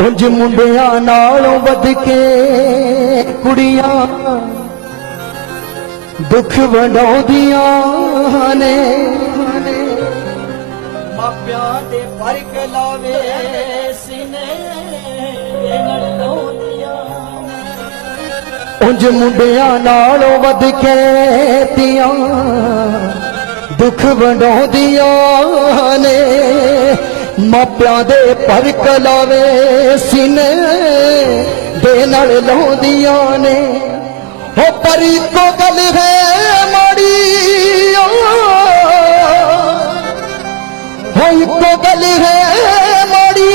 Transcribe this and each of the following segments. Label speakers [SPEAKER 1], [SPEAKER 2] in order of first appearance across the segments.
[SPEAKER 1] ਉਂਝ ਮੁੰਡਿਆਂ ਨਾਲੋਂ ਵੱਧ ਕੇ ਕੁੜੀਆਂ ਦੁੱਖ ਵੰਡਾਉਂਦੀਆਂ ਨੇ।
[SPEAKER 2] ਮਾਪਿਆਂ ਦੇ ਫ਼ਰਕ ਲਾਵੇ ਸੀਨੇ ਦੇ ਨਾਲ
[SPEAKER 1] ਉਂਝ ਮੁੰਡਿਆਂ ਨਾਲੋਂ ਵੱਧ ਕੇ ਤੀਆਂ ਦੁੱਖ ਵੰਡਾਉਂਦੀਆਂ ਨੇ। ਮਾਪਿਆਂ ਦੇ ਫ਼ਰਕ ਲਾਵੇ ਸੀਨੇ ਦੇ ਨਾਲ ਲਾਉਂਦੀਆਂ ਨੇ। ਹੋ ਪਰੀ ਤੋਂ ਗੱਲ ਹੈ ਮਾੜੀ ਓ। ਹੋ ਇੱਕੋ ਗੱਲ ਹੈ ਮਾੜੀ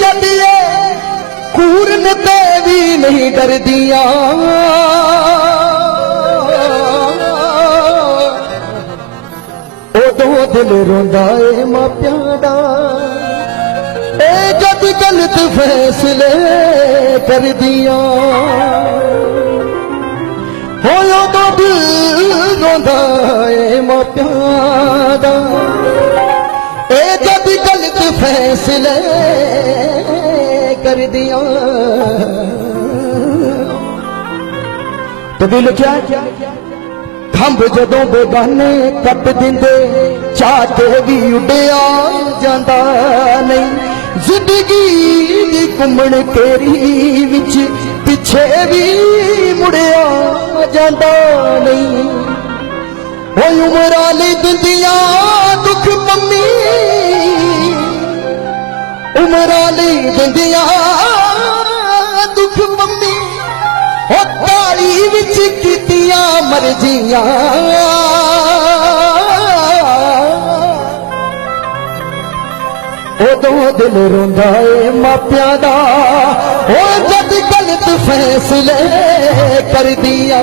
[SPEAKER 1] ਜੱਦੀਏ ਕੂਰਨ ਤੇ ਵੀ ਨਹੀਂ ਡਰਦੀਆਂ। ਦਿਲ ਰੋਂਦਾ ਏ ਮਾਪਿਆਂ ਦਾ। ਏ ਜਦ ਗਲਤ ਫੈਸਲੇ ਕਰਦੀਆਂ। ਹੋਇਆ ਤਾਂ ਦਿਲ ਰੋਂਦਾ ਏ ਮਾਪਿਆਂ ਦਾ। ਇਹ ਜਦ ਗਲਤ ਫੈਸਲੇ ਕਰਦੀਆਂ। ਤਬੀ ਲਿਖਿਆ ਖੰਭ ਜਦੋਂ ਬੇਗਾਨੇ ਕੱਟ ਦਿੰਦੇ ਚਾਹਤੇ ਵੀ ਉੱਡਿਆ ਜਾਂਦਾ ਨਹੀਂ। ਜ਼ਿੰਦਗੀ ਦੀ ਘੁੰਮਣ ਕੇਰੀ ਵਿੱਚ ਪਿੱਛੇ ਵੀ ਮੁੜਿਆ ਜਾਂਦਾ ਨਹੀਂ। ਓਏ ਉਮਰਾਂ ਲਈ ਦਿੰਦੀਆਂ ਦੁੱਖ ਮੰਮੀ। ਉਮਰਾਂ ਲਈ ਦਿੰਦੀਆਂ ਦੁੱਖ ਮੰਮੀ। ਉਹ ਕਾਲੀ ਵਿੱਚ ਕੀਤੀਆਂ ਮਰਜ਼ੀਆਂ। ਉਦੋਂ ਦਿਲ ਰੋਂਦਾ ਏ ਮਾਪਿਆਂ ਦਾ ਉਹ ਜਦ ਗਲਤ ਫੈਸਲੇ ਕਰਦੀਆਂ।